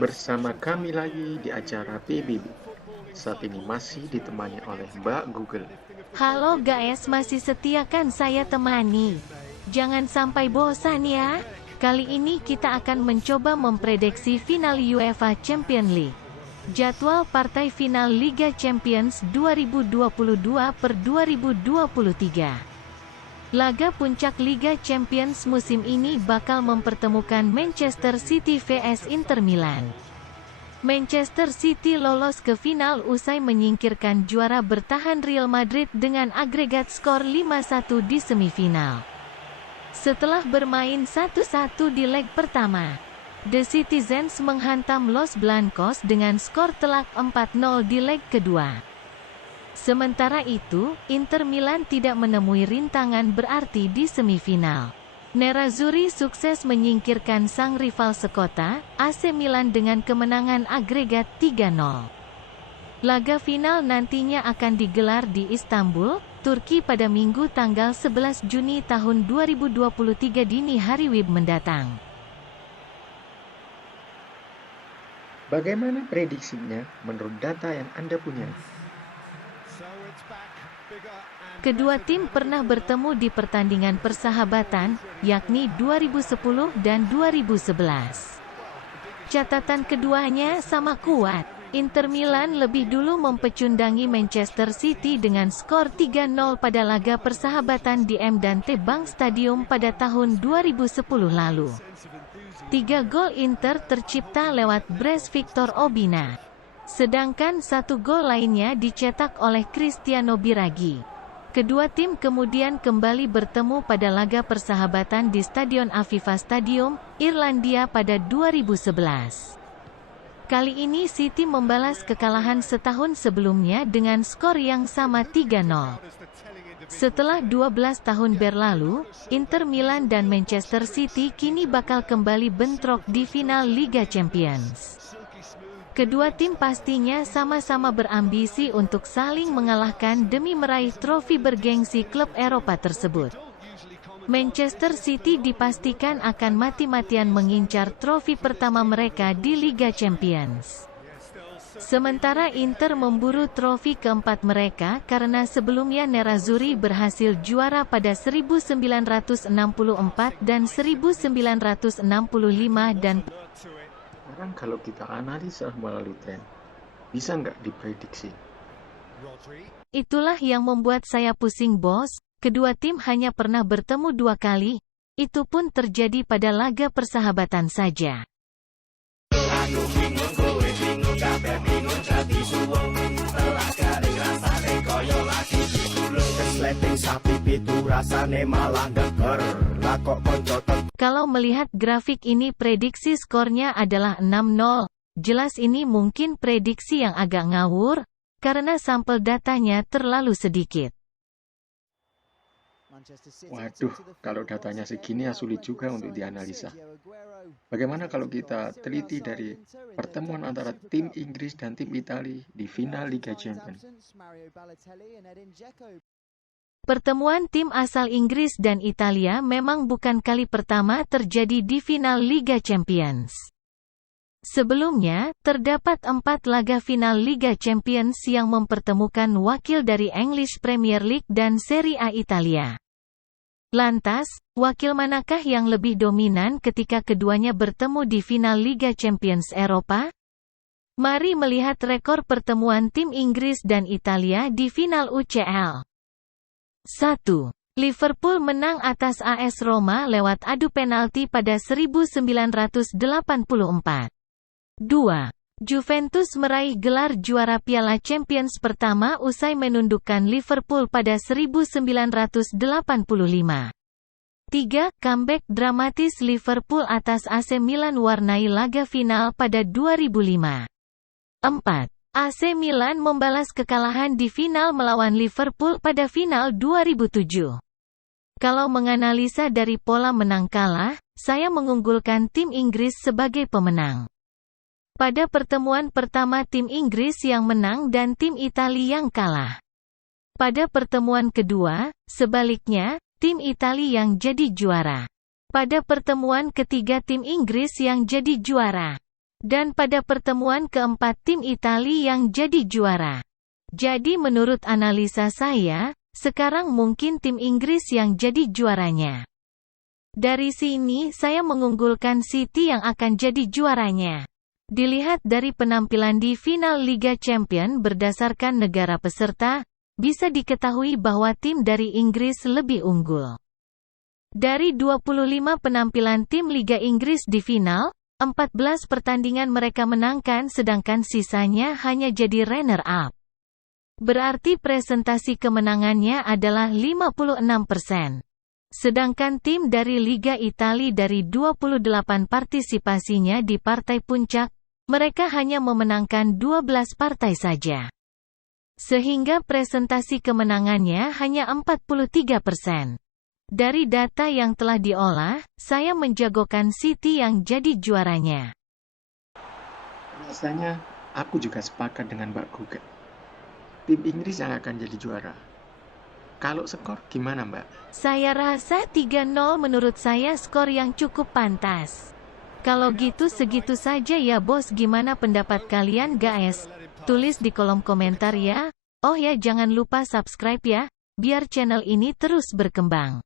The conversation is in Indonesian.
Bersama kami lagi di acara PBB. Saat ini masih ditemani oleh Mbak Google. Halo guys, masih setia kan saya temani? Jangan sampai bosan ya. Kali ini kita akan mencoba memprediksi final UEFA Champions League. Jadwal partai final Liga Champions 2022 per 2023. Laga puncak Liga Champions musim ini bakal mempertemukan Manchester City vs Inter Milan. Manchester City lolos ke final usai menyingkirkan juara bertahan Real Madrid dengan agregat skor 5-1 di semifinal. Setelah bermain 1-1 di leg pertama, The Citizens menghantam Los Blancos dengan skor telak 4-0 di leg kedua. Sementara itu, Inter Milan tidak menemui rintangan berarti di semifinal. Nerazzurri sukses menyingkirkan sang rival sekota, AC Milan dengan kemenangan agregat 3-0. Laga final nantinya akan digelar di Istanbul, Turki pada Minggu tanggal 11 Juni tahun 2023 dini hari WIB mendatang. Bagaimana prediksinya menurut data yang Anda punya? Kedua tim pernah bertemu di pertandingan persahabatan, yakni 2010 dan 2011. Catatan keduanya sama kuat. Inter Milan lebih dulu mempecundangi Manchester City dengan skor 3-0 pada laga persahabatan di M&T Bank Stadium pada tahun 2010 lalu. 3 gol Inter tercipta lewat brace Victor Obina. Sedangkan 1 gol lainnya dicetak oleh Cristiano Biraghi. Kedua tim kemudian kembali bertemu pada laga persahabatan di Stadion Aviva Stadium, Irlandia pada 2011. Kali ini City membalas kekalahan setahun sebelumnya dengan skor yang sama 3-0. Setelah 12 tahun berlalu, Inter Milan dan Manchester City kini bakal kembali bentrok di final Liga Champions. Kedua tim pastinya sama-sama berambisi untuk saling mengalahkan demi meraih trofi bergengsi klub Eropa tersebut. Manchester City dipastikan akan mati-matian mengincar trofi pertama mereka di Liga Champions. Sementara Inter memburu trofi keempat mereka karena sebelumnya Nerazzurri berhasil juara pada 1964 dan 1965 dan Sekarang kalau kita analisa melalui tren, bisa nggak diprediksi? itulah yang membuat saya pusing bos. Kedua tim hanya pernah bertemu 2 kali, itu pun terjadi pada laga persahabatan saja. Kalau melihat grafik ini prediksi skornya adalah 6-0, jelas ini mungkin prediksi yang agak ngawur, karena sampel datanya terlalu sedikit. Waduh, kalau datanya segini ya sulit juga untuk dianalisa. Bagaimana kalau kita teliti dari pertemuan antara tim Inggris dan tim Italia di final Liga Champions? Pertemuan tim asal Inggris dan Italia memang bukan kali pertama terjadi di final Liga Champions. Sebelumnya, terdapat 4 laga final Liga Champions yang mempertemukan wakil dari English Premier League dan Serie A Italia. Lantas, wakil manakah yang lebih dominan ketika keduanya bertemu di final Liga Champions Eropa? Mari melihat rekor pertemuan tim Inggris dan Italia di final UCL. 1. Liverpool menang atas AS Roma lewat adu penalti pada 1984. 2. Juventus meraih gelar juara Piala Champions pertama usai menundukkan Liverpool pada 1985. 3. Comeback dramatis Liverpool atas AC Milan warnai laga final pada 2005. 4. AC Milan membalas kekalahan di final melawan Liverpool pada final 2007. Kalau menganalisa dari pola menang kalah, saya mengunggulkan tim Inggris sebagai pemenang. Pada pertemuan pertama tim Inggris yang menang dan tim Italia yang kalah. Pada pertemuan kedua, sebaliknya, tim Italia yang jadi juara. Pada pertemuan ketiga tim Inggris yang jadi juara. Dan pada pertemuan keempat tim Italia yang jadi juara. Jadi menurut analisa saya, sekarang mungkin tim Inggris yang jadi juaranya. Dari sini saya mengunggulkan City yang akan jadi juaranya. Dilihat dari penampilan di final Liga Champions berdasarkan negara peserta, bisa diketahui bahwa tim dari Inggris lebih unggul. Dari 25 penampilan tim Liga Inggris di final, 14 pertandingan mereka menangkan sedangkan sisanya hanya jadi runner-up. Berarti presentasi kemenangannya adalah 56%. Sedangkan tim dari Liga Italia dari 28 partisipasinya di partai puncak, mereka hanya memenangkan 12 partai saja. Sehingga presentasi kemenangannya hanya 43%. Dari data yang telah diolah, saya menjagokan City yang jadi juaranya. Rasanya, aku juga sepakat dengan Mbak Guga. Tim Inggris yang akan jadi juara. Kalau skor gimana, Mbak? Saya rasa 3-0 menurut saya skor yang cukup pantas. Kalau gitu segitu saja ya bos, gimana pendapat kalian guys? Tulis di kolom komentar ya. Oh ya, jangan lupa subscribe ya, biar channel ini terus berkembang.